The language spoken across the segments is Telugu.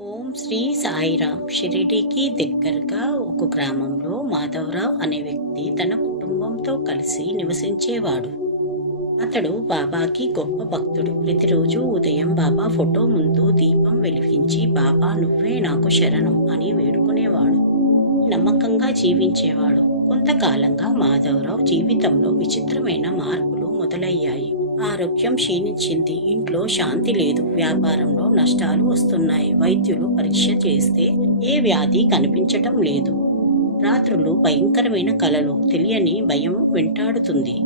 ఓం శ్రీ సాయిరామ్. షిరిడీకి దగ్గరగా ఒక గ్రామంలో మాధవరావు అనే వ్యక్తి తన కుటుంబంతో కలిసి నివసించేవాడు. అతడు బాబాకి గొప్ప భక్తుడు. ప్రతిరోజు ఉదయం బాబా ఫోటో ముందు దీపం వెలిగించి, బాబా నువ్వే నాకు శరణం అని వేడుకునేవాడు. నమ్మకంగా జీవించేవాడు. కొంతకాలంగా మాధవరావు జీవితంలో విచిత్రమైన మార్పులు మొదలయ్యాయి. ఆరోగ్యం క్షీణించింది. ఇంట్లో శాంతి లేదు. వ్యాపారంలో నష్టాలు వస్తున్నాయి. వైద్యులు పరీక్ష చేస్తే ఏ వ్యాధి కనిపించటం లేదు. రాత్రులు భయంకరమైన కలలు, తెలియని భయం వెంటాడుతుంది.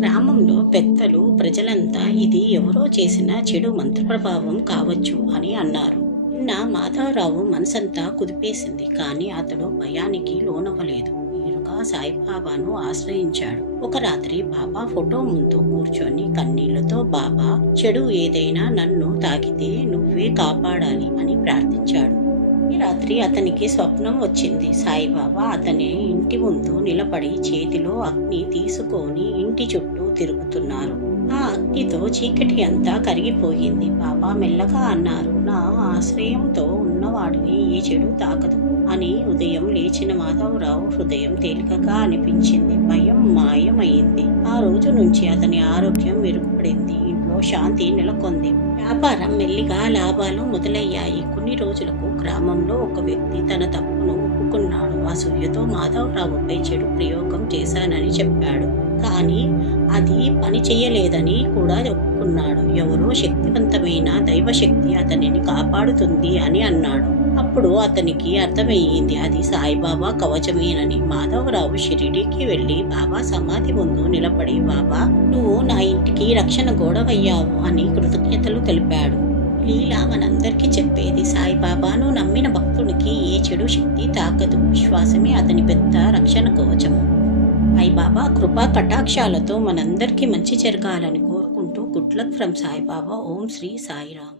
గ్రామంలో పెద్దలు, ప్రజలంతా ఇది ఎవరో చేసిన చెడు మంత్రప్రభావం కావచ్చు అని అన్నారు. నిన్న మాధవరావు మనసంతా కుదిపేసింది. కానీ అతడు భయానికి లోనవ్వలేదు. నేరుగా సాయిబాబాను ఆశ్రయించాడు. ఒక రాత్రి బాబా ఫోటో ముందు కూర్చొని కన్నీళ్లతో, బాబా, చెడు ఏదైనా నన్ను తాకితే నువ్వే కాపాడాలి అని ప్రార్థించాడు. ఈ రాత్రి అతనికి స్వప్నం వచ్చింది. సాయిబాబా అతని ఇంటి ముందు నిలబడి చేతిలో అగ్ని తీసుకొని ఇంటి చుట్టూ తిరుగుతున్నారు. ఆ అగ్నితో చీకటి అంతా కరిగిపోయింది. బాబా మెల్లగా అన్నారు, నా ఆశ్రయంతో ఉన్నవాడిని ఏ చెడు తాకదు అని. ఉదయం లేచిన మాధవరావు హృదయం తేలికగా అనిపించింది. భయం మాయమైంది. ఆ రోజు నుంచి అతని ఆరోగ్యం మెరుగుపడింది. ఇంట్లో శాంతి నెలకొంది. వ్యాపారం మెల్లిగా లాభాలు మొదలయ్యాయి. కొన్ని రోజులకు గ్రామంలో ఒక వ్యక్తి తన తప్పును ఒప్పుకున్నాడు. అసూయతో మాధవరావుపై చెడు ప్రయోగం చేశానని చెప్పాడు. కానీ అది పని చేయలేదని కూడా ఒప్పుకున్నాడు. ఎవరో శక్తివంతమైన దైవశక్తి అతనిని కాపాడుతుంది అని అన్నాడు. అప్పుడు అతనికి అర్థమయ్యింది, అది సాయిబాబా కవచమేనని. మాధవరావు షిరిడీకి వెళ్లి బాబా సమాధి ముందు నిలబడి, బాబా, నువ్వు నా ఇంటికి రక్షణ గోడవయ్యావు అని కృతజ్ఞతలు తెలిపాడు. లీలా మనందరికీ చెప్పేది, సాయిబాబాను నమ్మిన భక్తునికి ఏ చెడు శక్తి తాకదు. విశ్వాసమే అతని పెద్ద రక్షణ కవచము. సాయిబాబా కృపా కటాక్షాలతో మనందరికీ మంచి జరగాలని కోరుకుంటూ, గుడ్ లక్ ఫ్రమ్ సాయిబాబా. ఓం శ్రీ సాయిరామ్.